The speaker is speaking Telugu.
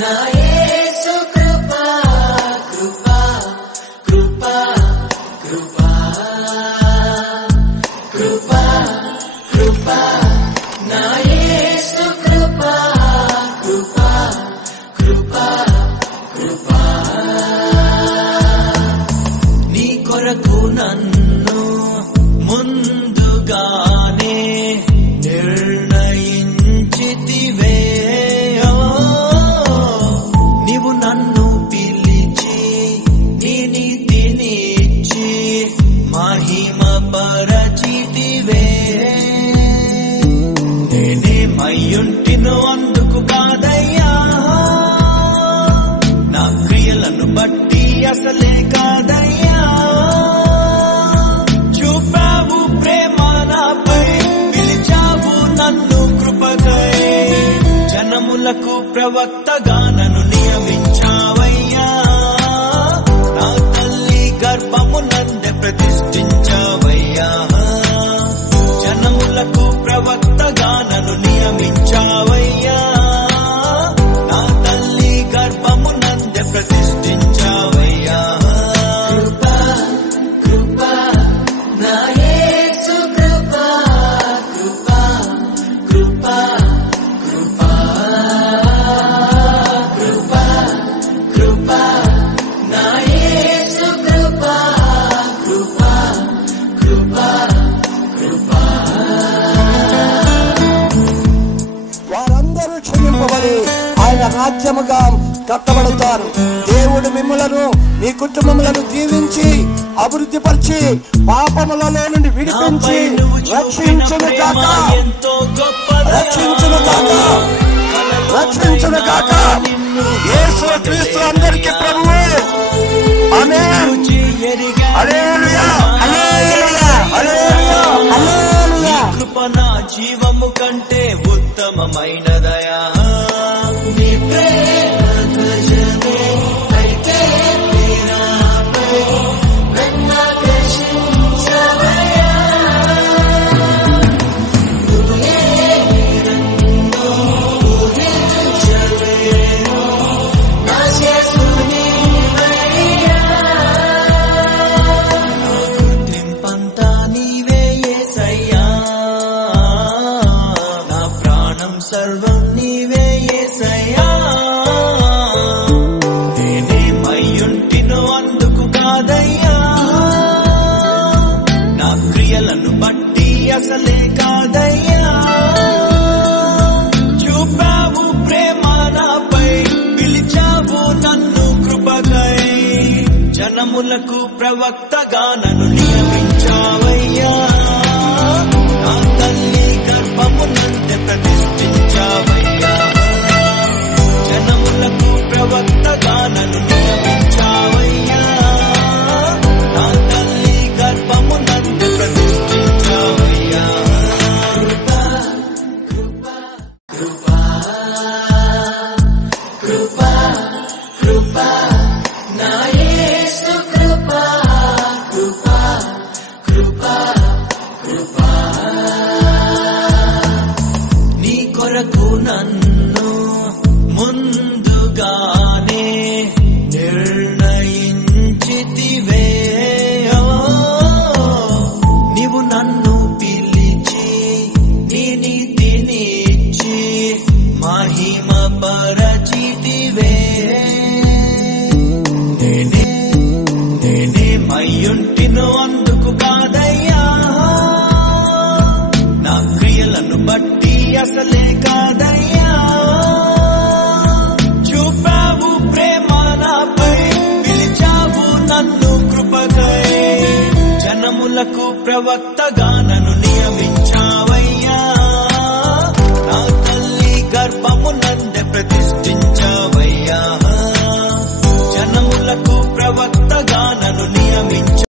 నా యేసు కృపా కృపా కృపా కృపా కృపా కృపా నా యేసు కృపా కృపా కృపా కృపా నీ కొరకు నన్ను ముందుగానే నిర్ణయించితివే నీవు నన్ను పిలిచి నీ నీతినిచ్చి మహిమ పరచితివే నేనేమయ్యుంటినో అందుకు కాదయ్యా నా క్రియలను బట్టి అసలే కాదయ్యా చూపావు ప్రేమ నాపై పిలిచావు నన్ను కృపకై జనములకు ప్రవక్తగా నన్ను నియమించావయ్యా నా తల్లి గర్భమునందే ప్రతిష్ఠించావయ్యా జనములకు ప్రవక్తగా నన్ను నియమించావయ్యా నా తల్లి గర్భమునందే ప్రతిష్ఠించావయ్యా కృపా కృపా నా యేసు కృపా కృపా కృపా కృపా కృపా కృపా నా యేసు కృపా కృపా కృపా కృపా వారందరూ క్షమింపబడి ఆయన రాజ్యముగా కట్టబడతారు. దేవుడు మిమ్ములను మీ కుటుంబములను దీవించి అభివృద్ధి పరిచి పాపములలో నుండి విడిపించి రక్షించును గాక రక్షించును గాక రక్షించును గాక. యేసు క్రీస్తు అందరికీ ప్రభువు. ఆమేన్. హల్లెలూయా హల్లెలూయా హల్లెలూయా హల్లెలూయా. కృప నా జీవము కంటే ఉత్తమమైనదయా నీ ప్రేమ ధ్వజమే అయితే నాపై నన్నాకర్షించవయ్యా నువ్వే నన్ను ఊహించలేను నా యేసునివయ్యా నా గుర్తింపంతా నీవే యేసయ్యా నా ప్రాణం సర్వం నీవే యేసయ్యా నేనేమయ్యుంటినో అందుకు కాదయ్యా నా క్రియలను బట్టి అసలే కాదయ్యా చూపావు ప్రేమ నాపై పిలిచావు నన్ను కృపకై జనములకు ప్రవక్తగా నన్ను నియమించావయ్యా నా తల్లి గర్భమునందే ప్రతిష్ఠించావయ్యా జనములకు ప్రవక్తగా నన్ను నియమించావయ్యా నా తల్లి గర్భమునందే ప్రతిష్ఠించావయ్యా కృపా కృపా కృపా కృపా కృపా నా యేసు కృపా కృపా కృపా కృపా నీ కొరకు నన్ను ముందుగానే నిర్ణయించితివే నీవు నన్ను పిలిచి నీ నీతినిచ్చి మహిమ పరచితివే నేనేమయ్యుంటినో అందుకు కాదయ్యా నా క్రియలను బట్టి అసలే కాదయ్యా చూపావు ప్రేమ నాపై పిలిచావు నన్ను కృపకై జనములకు ప్రవక్తగా